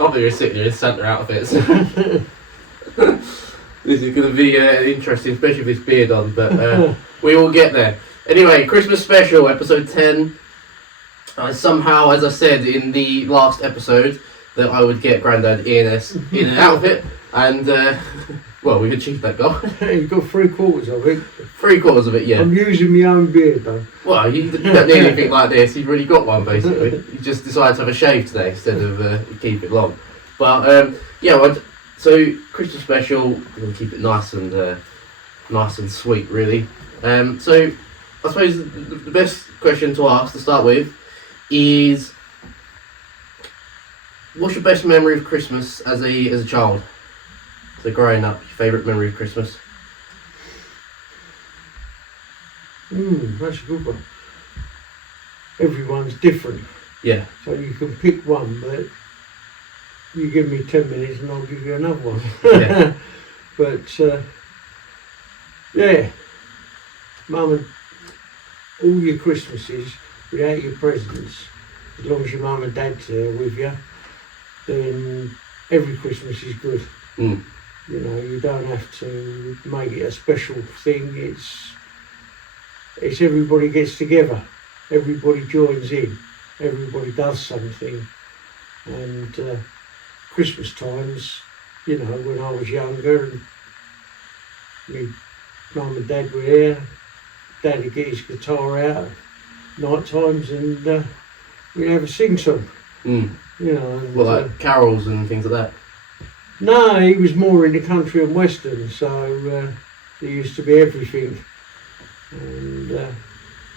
Can't believe you're sitting here in Santa outfits. This is going to be interesting, especially with this beard on, but we will get there. Anyway, Christmas special, episode 10. Somehow, as I said in the last episode, that I would get Grandad in an outfit, and well, we've achieved that goal. You've got 3/4 of it. 3/4 of it, yeah. I'm using my own beard though. Well, you don't need anything like this. You've really got one, basically. You just decided to have a shave today instead of keep it long. But yeah, so Christmas special, we're gonna keep it nice and sweet, really. So I suppose the best question to ask to start with is, what's your best memory of Christmas as a child? So growing up, your favourite memory of Christmas? That's a good one. Everyone's different. Yeah. So you can pick one, but you give me 10 minutes and I'll give you another one. Yeah. But yeah, Mum and all your Christmases without your presents, as long as your Mum and Dad's there with you, then every Christmas is good. Mm. You know, you don't have to make it a special thing. It's everybody gets together, everybody joins in, everybody does something. And Christmas times, you know, when I was younger and my Mum and Dad were here, Dad would get his guitar out at night times and we'd have a sing-song. Mm. You know, and, well, like carols and things like that? No, he was more in the country and western, so there used to be everything. And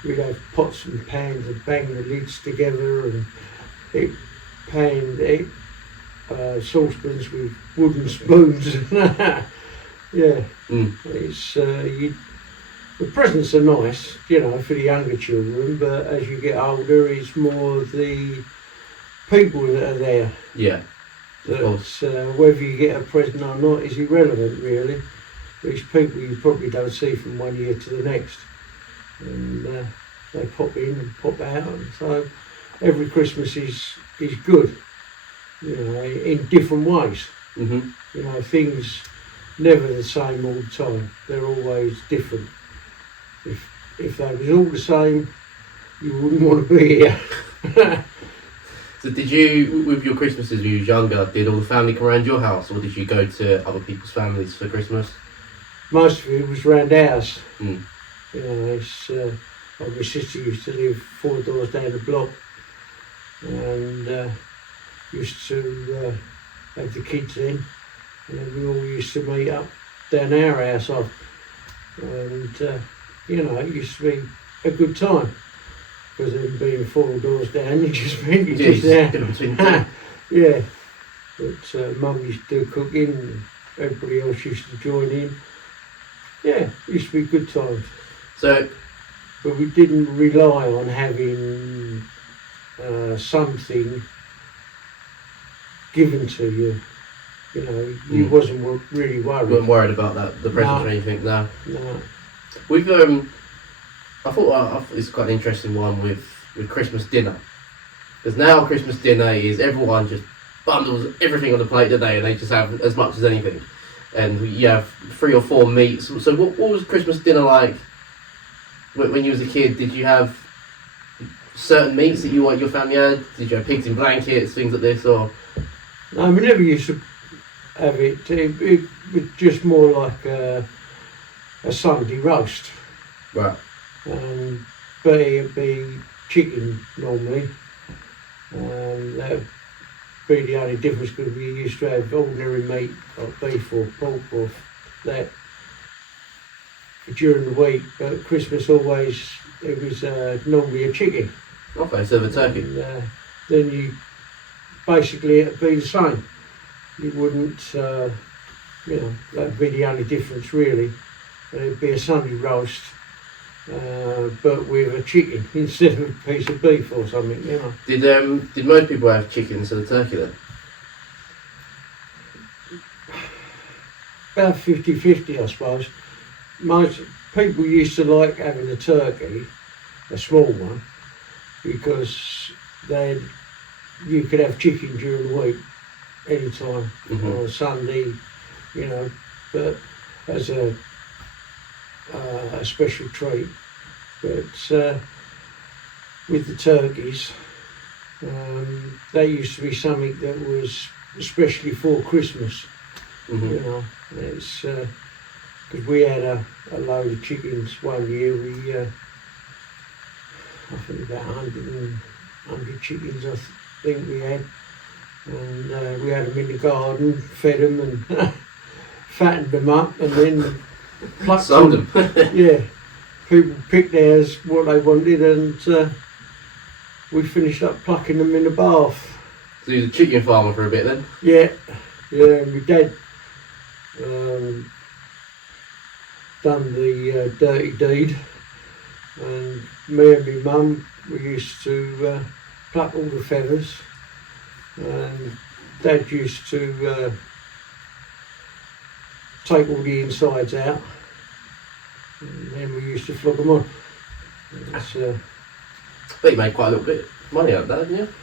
we'd have pots and pans and bang the lids together and saucepans with wooden spoons. Yeah, it's the presents are nice, you know, for the younger children, but as you get older, it's more the people that are there. Yeah. That's whether you get a present or not is irrelevant, really. It's people you probably don't see from one year to the next, and they pop in and pop out, and so every Christmas is good, you know, in different ways. Mm-hmm. You know, things never the same all the time. They're always different. If they was all the same, you wouldn't want to be here. So did you, with your Christmases when you were younger, did all the family come around your house, or did you go to other people's families for Christmas? Most of it was round ours. Mm. You know, it's, my sister used to live 4 doors down the block, and used to have the kids in, and then we all used to meet up down our house off, and you know, it used to be a good time. Because then being 4 doors down, you just went, you just there. Yeah, but Mum used to do cooking, and everybody else used to join in. Yeah, it used to be good times. So, but we didn't rely on having something given to you. You know, you wasn't really worried. You weren't worried about that, the presents or anything, no? No. We've I thought it's quite an interesting one with Christmas dinner. Because now Christmas dinner is everyone just bundles everything on the plate today and they just have as much as anything. And you have 3 or 4 meats. So what was Christmas dinner like when you was a kid? Did you have certain meats that your family had? Did you have pigs in blankets, things like this? Or No, we never used to have it. It was just more like a Sunday roast. Right. But it'd be chicken normally, and that'd be the only difference, because we used to have ordinary meat like beef or pork or that during the week, but Christmas always it was normally a chicken. Okay, so the turkey. And, then you basically it'd be the same. You wouldn't, you know, that'd be the only difference really. It'd be a Sunday roast. But with a chicken instead of a piece of beef or something, you know. Did most people have chicken instead of turkey then? About 50-50, I suppose. Most people used to like having a turkey, a small one, because then you could have chicken during the week, any time Mhm. on a Sunday, you know, but as a special treat. But with the turkeys, that used to be something that was especially for Christmas. Mhm. You know, it's because we had a load of chickens one year. We I think about 100 chickens. I think we had, and we had them in the garden, fed them and fattened them up, and then plucked Sold them. them. Yeah, people picked theirs what they wanted, and we finished up plucking them in the bath. So he was a chicken farmer for a bit then. Yeah, yeah. And my dad done the dirty deed, and me and my mum, we used to pluck all the feathers, and Dad used to take all the insides out, and then we used to flog them on. It's, I bet you made quite a little bit of money out of that, didn't you?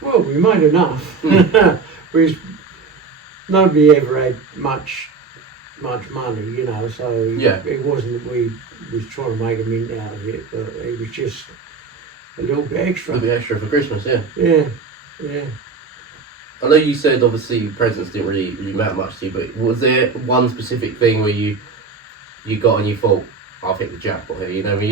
well, we made enough. we, nobody ever had much money, you know, so Yeah. it wasn't that we was trying to make a mint out of it, but it was just a little bit A extra. little bit extra for Christmas, yeah. Yeah, yeah. I know you said obviously presents didn't really matter much to you, but was there one specific thing where you got and you thought, I'll hit the jackpot here, you know, when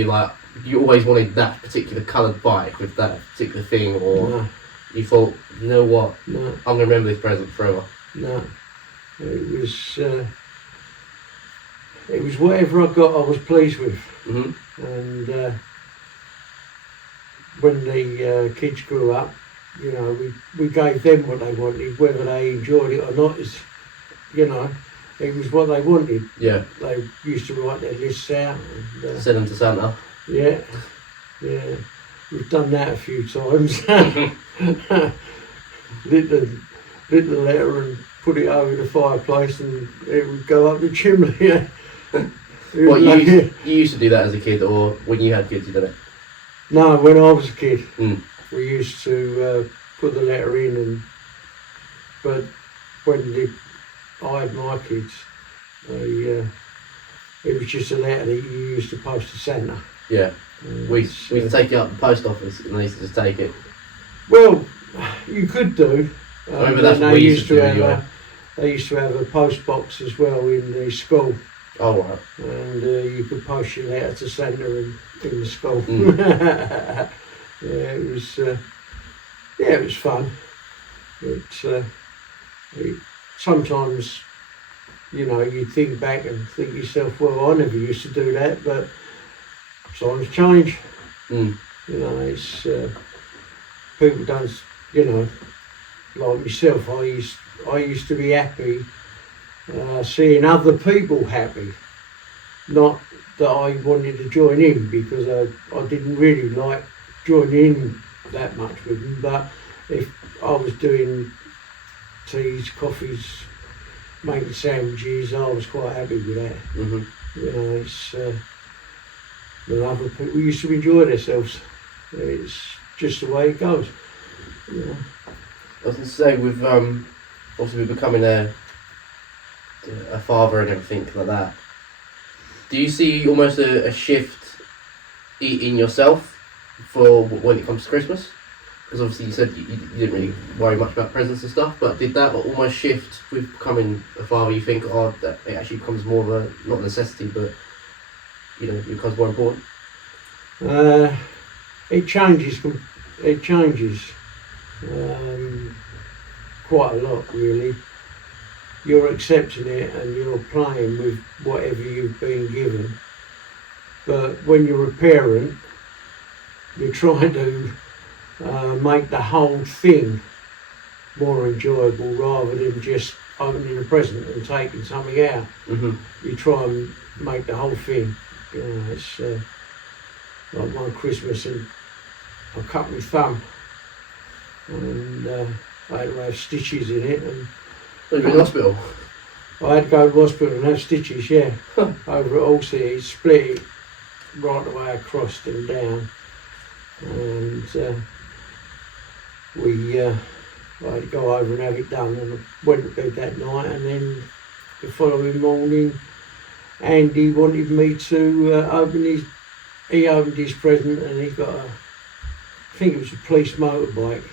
you always wanted that particular coloured bike with that particular thing, or No, you thought, you know what, no, I'm going to remember this present forever. no. It was whatever I got, I was pleased with. Hmm. And when the kids grew up, you know, we gave them what they wanted, whether they enjoyed it or not. Is, you know, it was what they wanted. Yeah, They used to write their lists out. And, send them to Santa. yeah, yeah, we've done that a few times. lit the letter and put it over the fireplace, and it would go up the chimney. Yeah. What, you used to do that as a kid, or when you had kids you did it? No, when I was a kid, Mm. we used to put the letter in, but when I had my kids, it was just a letter that you used to post to Santa. Yeah, we used It's, to take it up to the post office and they used to just take it. well, you could do. Remember that's and what we used to do anyway. They used to have a post box as well in the school, Oh, right. and you could post your letter to Santa in the school. Mm. Yeah, it was fun. Sometimes, you know, you think back and think to yourself, well, I never used to do that, but times change. Mm. You know, it's people don't, you know, like myself. I used to be happy seeing other people happy, not that I wanted to join in, because I didn't really like joining in that much with them. But if I was doing teas, coffees, making sandwiches, I was quite happy with that. Hmm. You know, it's the other people used to enjoy themselves. It's just the way it goes. You know. I was going to say, with obviously with becoming a father and everything like that, do you see almost a shift in yourself for when it comes to Christmas? Because obviously you said you didn't really worry much about presents and stuff, but did that almost shift with becoming a father? You think, oh, that it actually becomes more of a, not a necessity, but, you know, it becomes more important? It changes. It changes quite a lot, really. You're accepting it and you're playing with whatever you've been given. But when you're a parent, you're trying to make the whole thing more enjoyable rather than just opening a present and taking something out. Hmm. You try and make the whole thing. You know, it's like one Christmas and I cut my thumb and I had to have stitches in it, and When you're in hospital? I had to go to hospital and have stitches, yeah, over at Halsey. He split it right the way across and down, and we I had to go over and have it done, and I went to bed that night, and then the following morning Andy wanted me to he opened his present, and he got I think it was a police motorbike,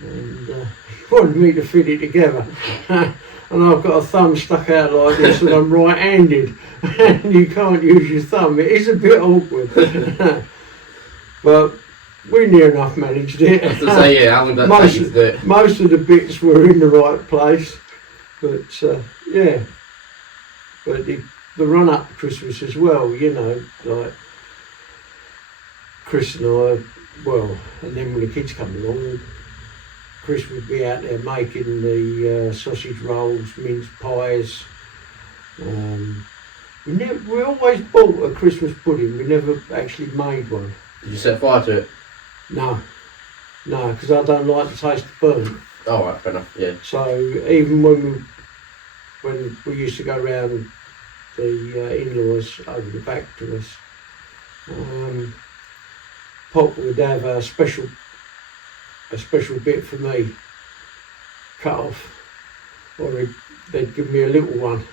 and he wanted me to fit it together. And I've got a thumb stuck out like this, and I'm right-handed, and you can't use your thumb. It is a bit awkward, but we near enough managed it. I was to say, yeah, how long did that take you to do it? Most of the bits were in the right place, but yeah. But the run-up to Christmas as well, you know, like Chris and I, well, and then when the kids come along, Chris would be out there making the sausage rolls, mince pies. We always bought a Christmas pudding. We never actually made one. Did you set fire to it? No, because I don't like the taste of burnt. Oh, right, fair enough, yeah. So even when we used to go round the in-laws over the back to us, Pop would have a special bit for me cut off, or they'd give me a little one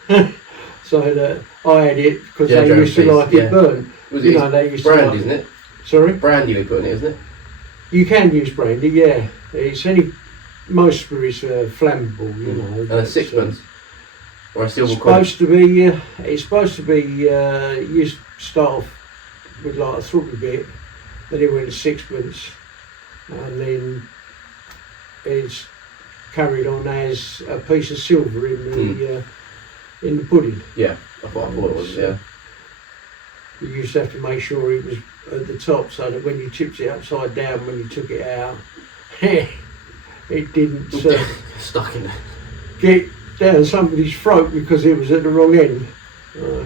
so that I had it, because they used to like it burnt. Was it, they used brandy, to like, isn't it? Sorry? Brandy they put in it, isn't it? You can use brandy, yeah. Most spirits are flammable, you know. And a sixpence? Or a silver coin? It's supposed to be, you start off with like a thruppy bit, then it went to sixpence, and then it's carried on as a piece of silver in the pudding. Yeah, I thought it was, yeah. You used to have to make sure it was at the top, so that when you tipped it upside down, when you took it out, it didn't stuck in there. Get down somebody's throat because it was at the wrong end. So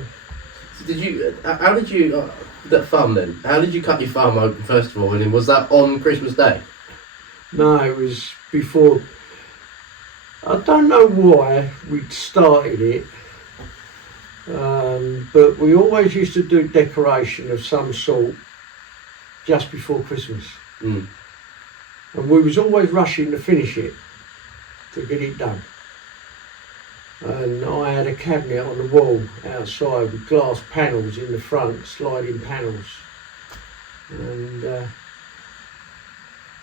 how did you, that thumb then, how did you cut your thumb open first of all, and then was that on Christmas Day? No, it was before. I don't know why we'd started it, but we always used to do decoration of some sort just before Christmas. And we was always rushing to finish it, to get it done. And I had a cabinet on the wall outside with glass panels in the front, sliding panels. And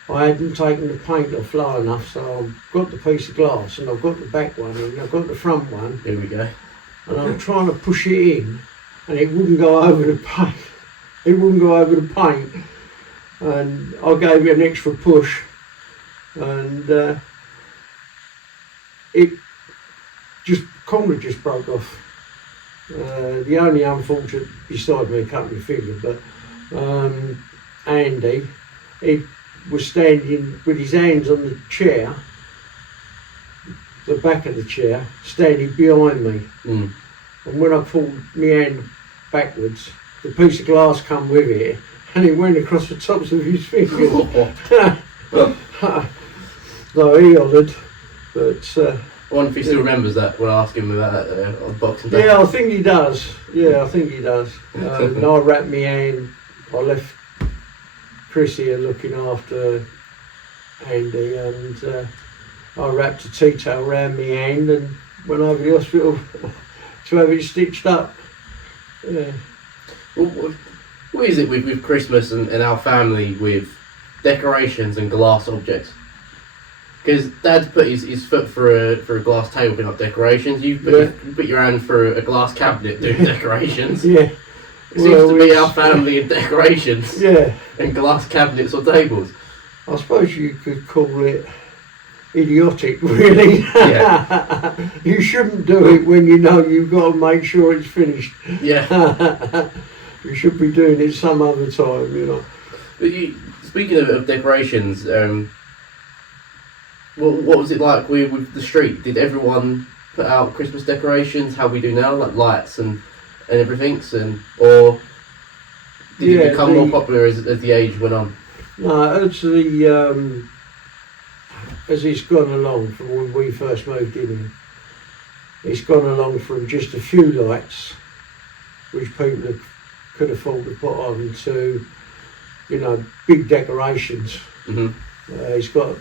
I hadn't taken the paint off low enough, so I've got the piece of glass, and I've got the back one, and I've got the front one. Here we go. And I'm trying to push it in, and it wouldn't go over the paint. It wouldn't go over the paint. And I gave it an extra push, and it corner just broke off. The only unfortunate, beside me cutting my finger, but Andy, he was standing with his hands on the chair, the back of the chair, standing behind me. And when I pulled my hand backwards, the piece of glass come with it, and it went across the tops of his fingers. So he hollered, but I wonder if he still remembers that when I asked him about that on Boxing Day. Yeah, I think he does. And I wrapped my hand. I left Chris here looking after Andy, and I wrapped a tea towel around my hand and went over to the hospital to have it stitched up. Yeah. Well, what is it with Christmas and our family with decorations and glass objects? Because Dad's put his foot for a glass table putting up decorations. You put your hand for a glass cabinet doing decorations. Yeah. It seems to be our family and decorations. Yeah. And glass cabinets or tables. I suppose you could call it idiotic, really. Yeah. You shouldn't do it when you know you've got to make sure it's finished. Yeah. You should be doing it some other time, you know. But speaking of decorations, what was it like with the street? Did everyone put out Christmas decorations how we do now, like lights and everything, or did it become more popular as the age went on? No, as it's gone along from when we first moved in, it's gone along from just a few lights, which people could afford to put on, to, big decorations. Mm-hmm. It's got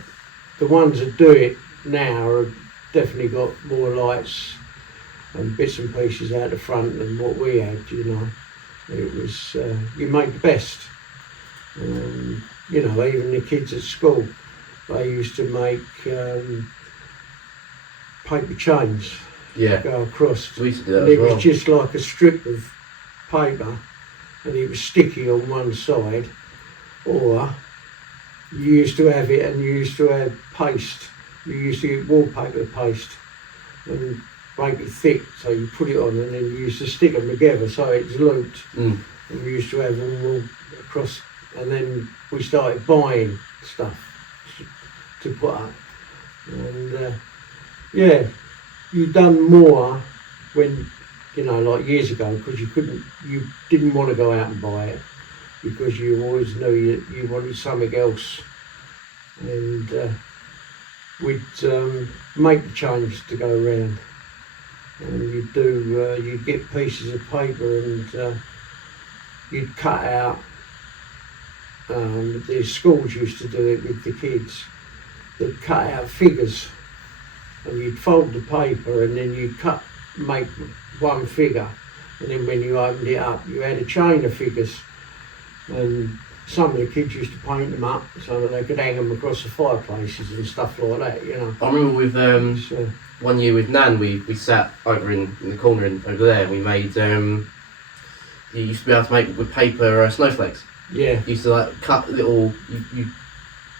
the ones that do it now have definitely got more lights and bits and pieces out the front than what we had, you know. It was, you make the best. You know, even the kids at school, they used to make paper chains go across. We used to do that and as it well. was just like a strip of paper and it was sticky on one side, or you used to have it and you used to have paste. You used to get wallpaper paste and make it thick, so you put it on and then you used to stick them together so it's looped. And we used to have them all across, and then we started buying stuff to put up. And yeah, you done more when, you know, like years ago, because you didn't want to go out and buy it because you always knew you wanted something else. And we'd make the change to go around, and you'd get pieces of paper and you'd cut out. The schools used to do it with the kids. They'd cut out figures, and you'd fold the paper, and then you'd make one figure, and then when you opened it up, you had a chain of figures. And some of the kids used to paint them up so that they could hang them across the fireplaces and stuff like that, you know. I remember with one year with Nan, we sat over in the corner over there, and we made, you used to be able to make with paper snowflakes. Yeah. You used to like cut little, you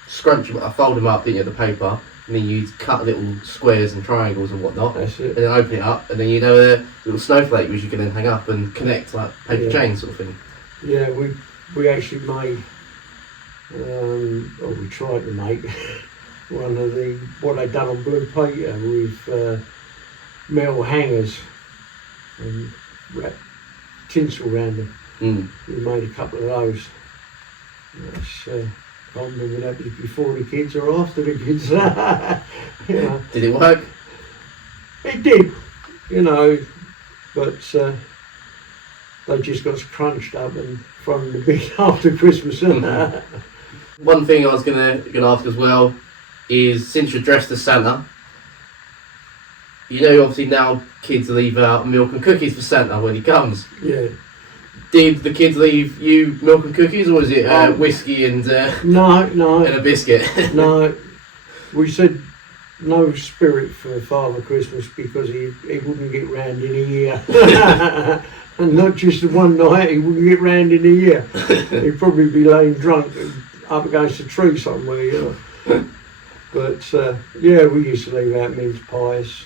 scrunch them, fold them up, didn't you, the paper, and then you'd cut little squares and triangles and whatnot. That's it. And then open it up, and then you'd have a little snowflake which you can then hang up and connect like paper chains sort of thing. Yeah, we actually made, or we tried to make one of what they'd done on blue paper with metal hangers and wrapped tinsel around them. We made a couple of those. I can't remember if that was before the kids or after the kids. You know. Did it work? It did, you know, but they just got crunched up and thrown the bin after Christmas. One thing I was gonna ask as well is, since you're dressed as Santa, you know, obviously now kids leave out milk and cookies for Santa when he comes. Yeah. Did the kids leave you milk and cookies, or was it whiskey and no and a biscuit? No, we said no spirit for Father Christmas because he wouldn't get round in a year. And not just one night, he wouldn't get round in a year. He'd probably be laying drunk up against a tree somewhere, you know. But yeah, we used to leave out mince pies,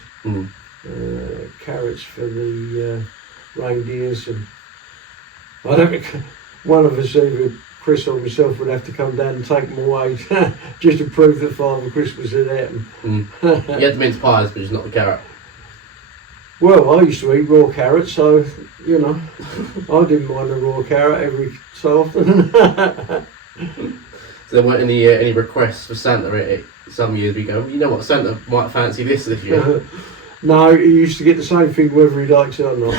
carrots for the reindeers, and I don't think one of us, either Chris or myself, would have to come down and take them away just to prove that Father Christmas had happened. You had the mince pies, but just not the carrot. Well, I used to eat raw carrots, so, you know, I didn't mind a raw carrot every so often. So there weren't any requests for Santa? Some years we go, you know what, Santa might fancy this year. No, he used to get the same thing whether he likes it or not.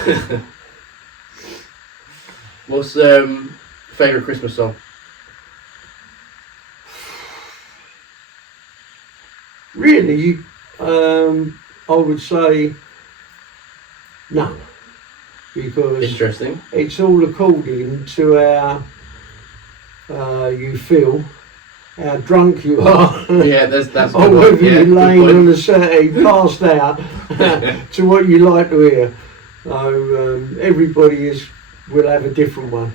What's favourite Christmas song? Really, I would say none, because Interesting. it's all according to how you feel, how drunk you are, Yeah, that's or whether you're laying on a settee passed out, to what you like to hear. So everybody will have a different one.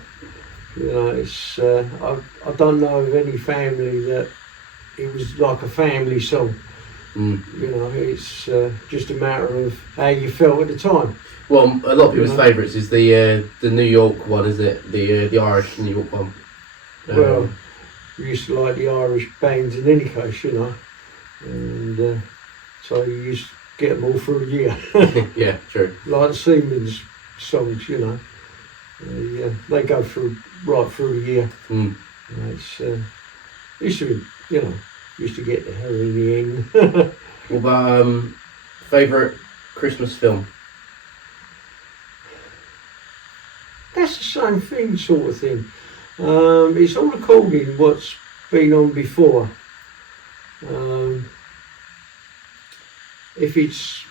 You know, it's I don't know of any family that it was like a family song. You know, it's just a matter of how you felt at the time. Well, a lot of people's favourites is the New York one, is it? The Irish New York one. Well, we used to like the Irish bands in any case, you know, and so you used to get them all through the year. Yeah, true. Like the Siemens songs, you know, they go right through the year. It's used to get the hell in the end. What about favourite Christmas film? That's the same thing, sort of thing. It's all according what's been on before. If it's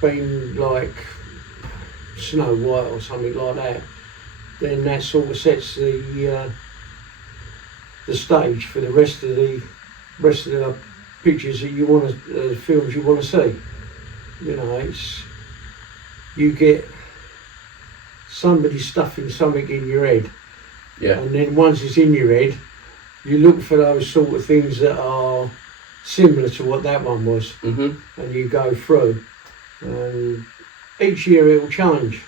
been like Snow White or something like that, then that sort of sets the stage for the rest of the pictures that you want to, films you want to see. You know, you get somebody stuffing something in your head, and then once it's in your head, you look for those sort of things that are similar to what that one was, and you go through. And each year it will change.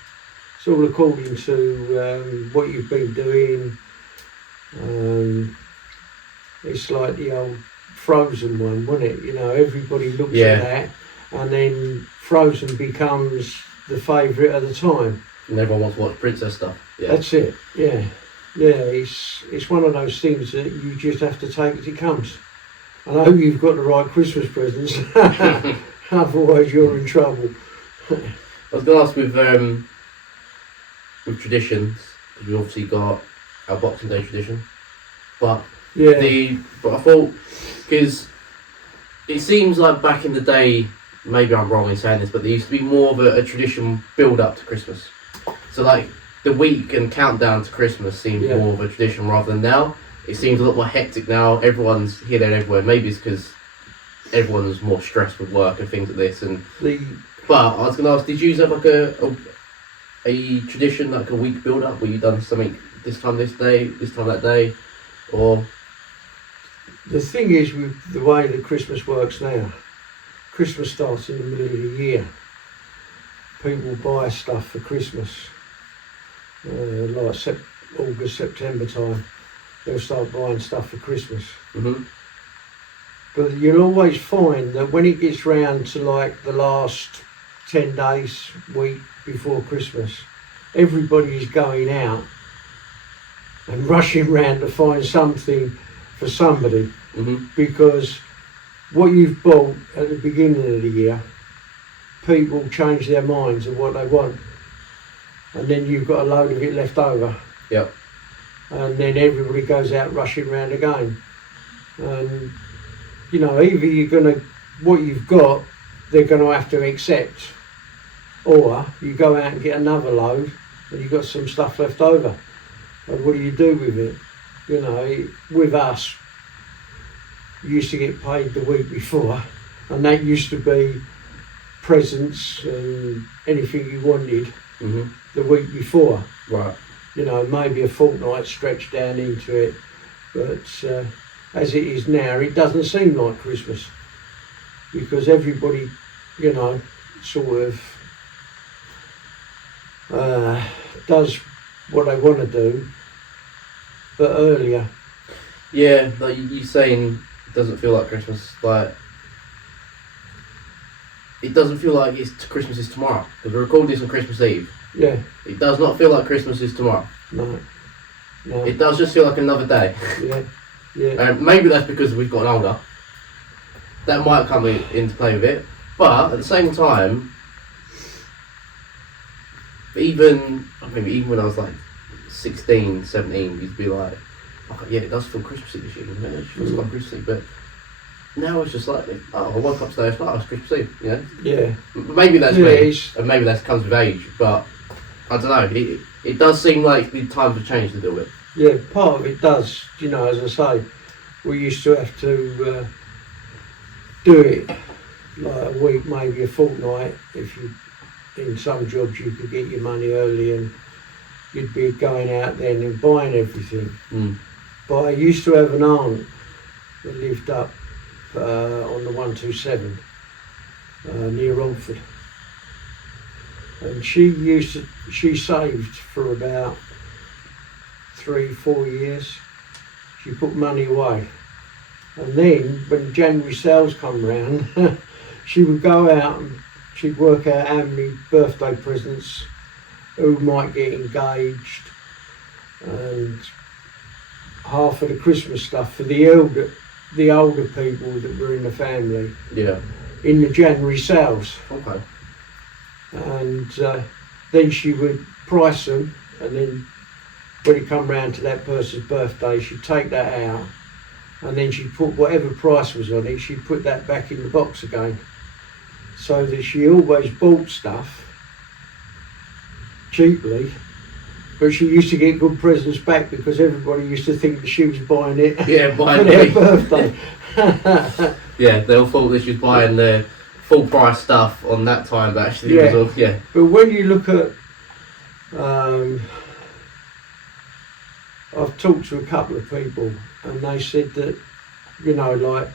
It's all according to what you've been doing. It's like the old Frozen one, wasn't it? You know, everybody looks at that, and then Frozen becomes the favourite at the time. And everyone wants to watch princess stuff. Yeah. That's it. Yeah. It's one of those things that you just have to take as it comes. And I hope you've got the right Christmas presents. Otherwise, you're in trouble. I was going to ask with traditions, we obviously got our Boxing Day tradition, but I thought, because it seems like back in the day, maybe I'm wrong in saying this, but there used to be more of a tradition build up to Christmas. So like the week and countdown to Christmas seemed more of a tradition rather than now. It seems a lot more hectic now. Everyone's here, there, and everywhere. Maybe it's because everyone's more stressed with work and things like this. But I was going to ask, did you have like a tradition, like a week build up, where you done something this time this day, this time that day, or? The thing is, with the way that Christmas works now, Christmas starts in the middle of the year. People buy stuff for Christmas, like August, September time. They'll start buying stuff for Christmas. But you'll always find that when it gets round to like the last 10 days, week before Christmas, everybody is going out and rushing round to find something for somebody, because what you've bought at the beginning of the year, people change their minds of what they want, and then you've got a load of it left over. Yep. And then everybody goes out rushing around again. And, you know, either what you've got, they're going to have to accept, or you go out and get another load and you've got some stuff left over. And what do you do with it? You know, with us, you used to get paid the week before, and that used to be presents and anything you wanted the week before. Right. You know, maybe a fortnight stretched down into it, but as it is now, it doesn't seem like Christmas, because everybody, you know, sort of does what they want to do, but earlier. Yeah, like you saying, it doesn't feel like Christmas. Like, it doesn't feel like Christmas is tomorrow, because we record this on Christmas Eve. Yeah. It does not feel like Christmas is tomorrow. No. It does just feel like another day. Yeah. Maybe that's because we've gotten older. That might come into play with it. But at the same time, even when I was like 16, 17, you'd be like, okay, yeah, it does feel Christmassy this year. It feels like Christmassy, but now it's just like, oh, I woke up today, it's like, oh, it's Christmas Eve, you know? Yeah. Maybe that's me, and maybe that comes with age, but I don't know, it does seem like the times have changed a little bit. Yeah, part of it does, you know, as I say, we used to have to do it like a week, maybe a fortnight. If you, in some jobs you could get your money early and you'd be going out then and buying everything. But I used to have an aunt that lived up on the 127 near Romford, and she saved for about 3-4 years. She put money away, and then when January sales come round, she would go out and she'd work out how many birthday presents, who might get engaged, and half of the Christmas stuff for the older people that were in the family. Yeah. In the January sales. Okay. And then she would price them, and then when it come round to that person's birthday, she'd take that out and then she'd put whatever price was on it, she'd put that back in the box again. So that she always bought stuff cheaply, but she used to get good presents back because everybody used to think that she was buying it buying for their birthday. Yeah, they all thought that she was buying the full price stuff on that time, but actually it was all, But when you look at, I've talked to a couple of people and they said that, you know, like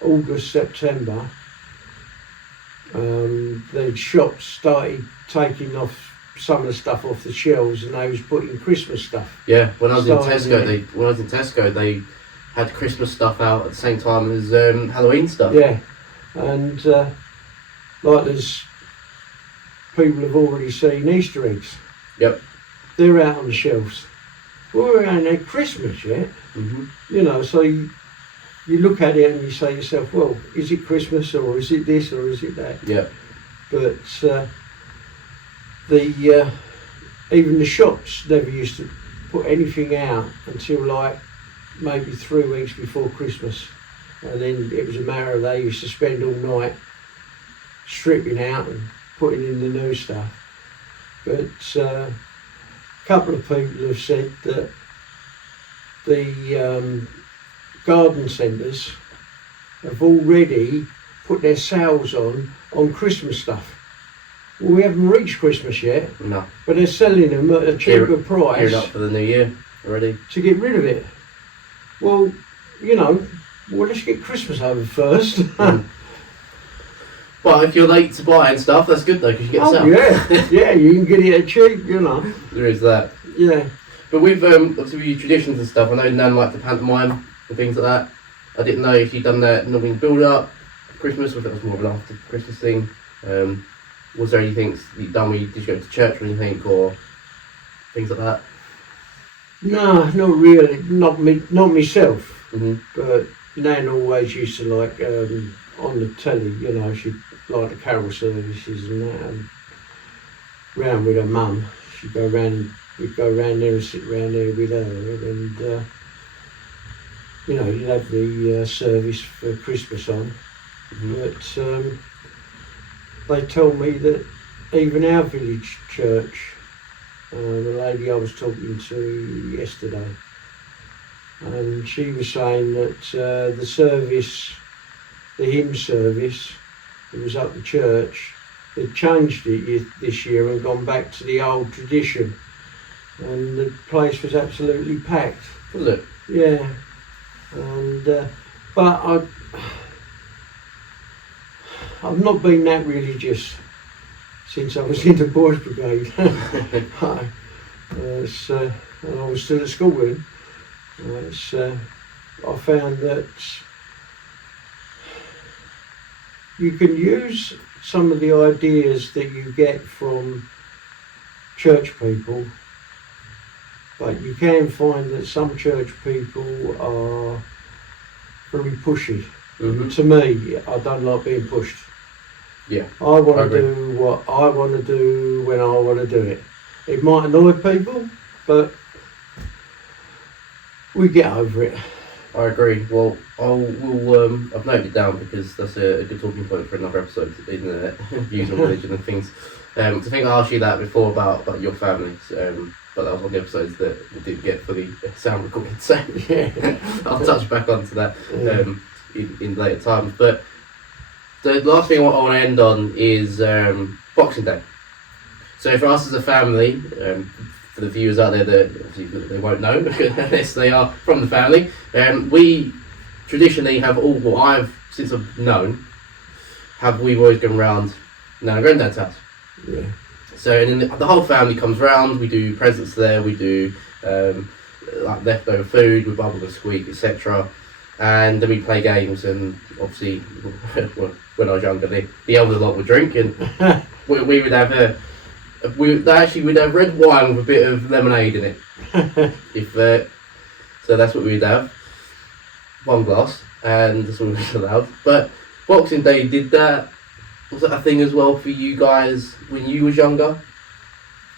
August, September, the shops started taking off some of the stuff off the shelves and they was putting Christmas stuff. Yeah, when I was in Tesco, they had Christmas stuff out at the same time as Halloween stuff. Yeah, and like there's people have already seen Easter eggs. Yep. They're out on the shelves. Well, we ain't had Christmas yet. Mm-hmm. You know, so you look at it and you say to yourself, well, is it Christmas or is it this or is it that? Yeah. But even the shops never used to put anything out until like maybe 3 weeks before Christmas, and then it was a matter of they used to spend all night stripping out and putting in the new stuff. But a couple of people have said that the garden centres have already put their sales on Christmas stuff. Well, we haven't reached Christmas yet, No. but they're selling them at a cheaper price. Geared up for the new year already. To get rid of it. Well, you know, let's get Christmas over first. Mm. Well, if you're late to buying stuff, that's good though, because you get some. Yeah, you can get it cheap, you know. There is that. Yeah. But with obviously with your traditions and stuff, I know Nan liked to pantomime and things like that. I didn't know if you'd done that normally build up Christmas, or if it was more of an after Christmas thing. Was there anything you'd done where did you go to church or anything, or things like that? No, not really. Not myself. Mm-hmm. But Nan always used to like on the telly, you know, she'd like the carol services and that. And round with her mum, we'd go round there and sit round there with her, and you know, you'd have the service for Christmas on. Mm-hmm. But they told me that even our village church, the lady I was talking to yesterday, and she was saying that the service, the hymn service that was up the church, they'd changed it this year and gone back to the old tradition, and the place was absolutely packed. Was it? Yeah, and but I've not been that religious since I was in the Boys Brigade. And I was still at school then. I found that you can use some of the ideas that you get from church people, but you can find that some church people are very pushy. Mm-hmm. To me, I don't like being pushed. Yeah. I want to do what I want to do when I want to do it. It might annoy people, but we get over it. I agree. Well, I've noted it down because that's a good talking point for another episode in the views on religion and things. I think I asked you that before about your family, but that was on the episodes that we didn't get for the sound recording. So I'll touch back onto that in later times. But the last thing I want to end on is Boxing Day. So for us as a family, for the viewers out there that obviously they won't know unless they are from the family, we traditionally have since I've known, we've always gone round Nan and Grandad's house. Yeah. So and then the whole family comes round, we do presents there, we do like leftover food, we bubble and squeak, etc. And then we play games, and obviously when I was younger the elder lot would drink, and we would have we'd have red wine with a bit of lemonade in it. So that's what we'd have. One glass, and that's all we was allowed. But Boxing Day, was that a thing as well for you guys when you was younger?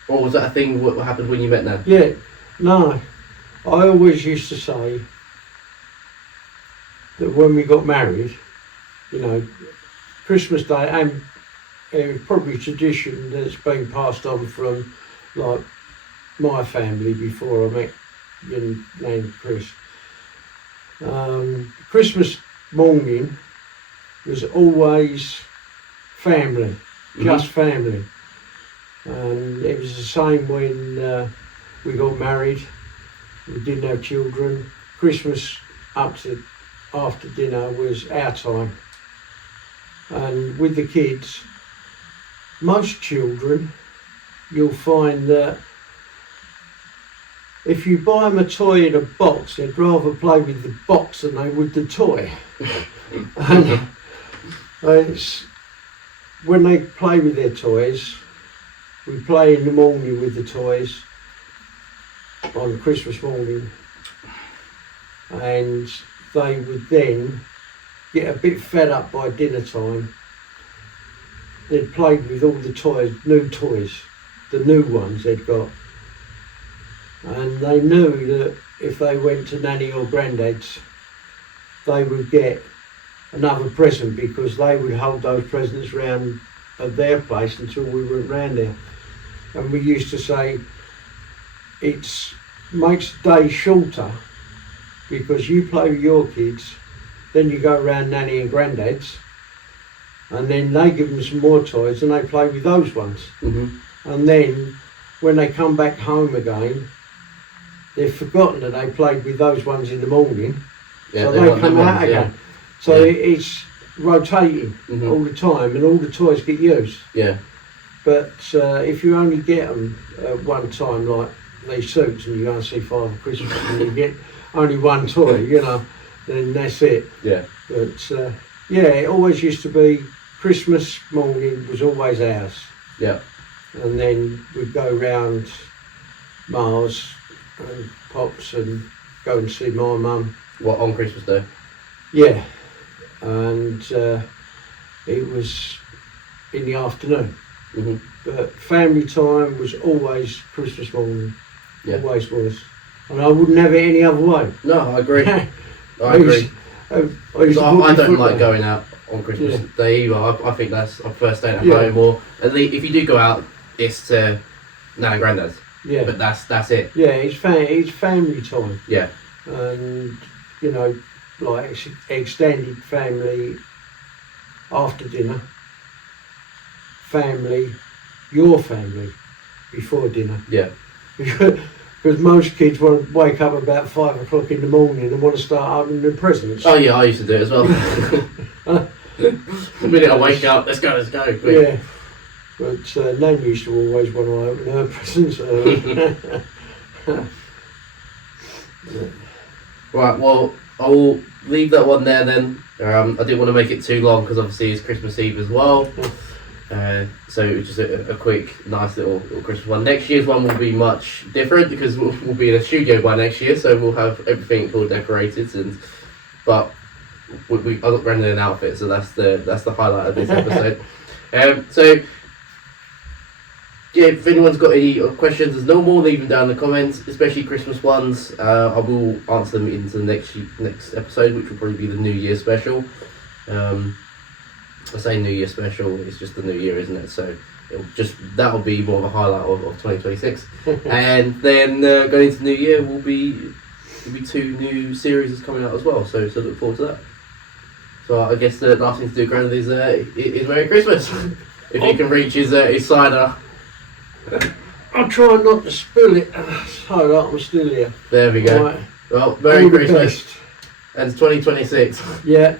Or was that a thing what happened when you met Nan? Yeah, no. I always used to say that when we got married, you know, Christmas Day, and it was probably tradition that's been passed on from like my family before I met your name Chris. Christmas morning was always family, just family. And it was the same when we got married. We didn't have children. Christmas up to after dinner was our time. And with the kids, most children, you'll find that if you buy them a toy in a box, they'd rather play with the box than they would the toy. And it's, when they play with their toys, we play in the morning with the toys on Christmas morning, and they would then get a bit fed up by dinner time. They'd played with all the toys, new toys, the new ones they'd got. And they knew that if they went to Nanny or Grandad's, they would get another present because they would hold those presents round at their place until we went round there. And we used to say, it makes the day shorter because you play with your kids, then you go round Nanny and Grandad's, and then they give them some more toys and they play with those ones. And then when they come back home again, they've forgotten that they played with those ones in the morning, so they come out again. So it's rotating all the time, and all the toys get used. But if you only get them at one time, like these suits, and you go and see Father Christmas, and you get only one toy, you know, then that's it. But it always used to be Christmas morning was always ours. And then we'd go round Mars and Pops and go and see my mum. What, on Christmas Day? Yeah, and it was in the afternoon. But family time was always Christmas morning. Always was. And I wouldn't have it any other way. No, I agree. I agree. I don't like going out on Christmas Day either. I think I prefer staying at home, or at least if you do go out, it's to Nan and Grandad's. But that's it. It's family time. And you know, like extended family after dinner, family, your family before dinner. Because most kids want to wake up about 5 o'clock in the morning and want to start opening their presents. Oh yeah, I used to do it as well. The minute I wake up, let's go. Quick. But Nan used to always want to open her presents early. Right, well, I'll leave that one there then. I didn't want to make it too long because obviously it's Christmas Eve as well. So it was just a quick, nice little Christmas one. Next year's one will be much different because we'll be in a studio by next year, so we'll have everything all decorated. But I got Grandad an outfit, so that's the highlight of this episode. So if anyone's got any questions, there's no more, leave them down in the comments, especially Christmas ones. I will answer them into the next episode, which will probably be the New Year special. I say New Year special, it's just the New Year, isn't it? So that'll be more of a highlight of 2026. And then going into New Year will be 2 new series coming out as well. So look forward to that. So I guess the last thing to do, Grandad, is Merry Christmas. If you can reach his cider. I'll try not to spill it. So that I'm still here. There we go. Right. Well, Merry All the Christmas. best. And it's 2026. Yeah.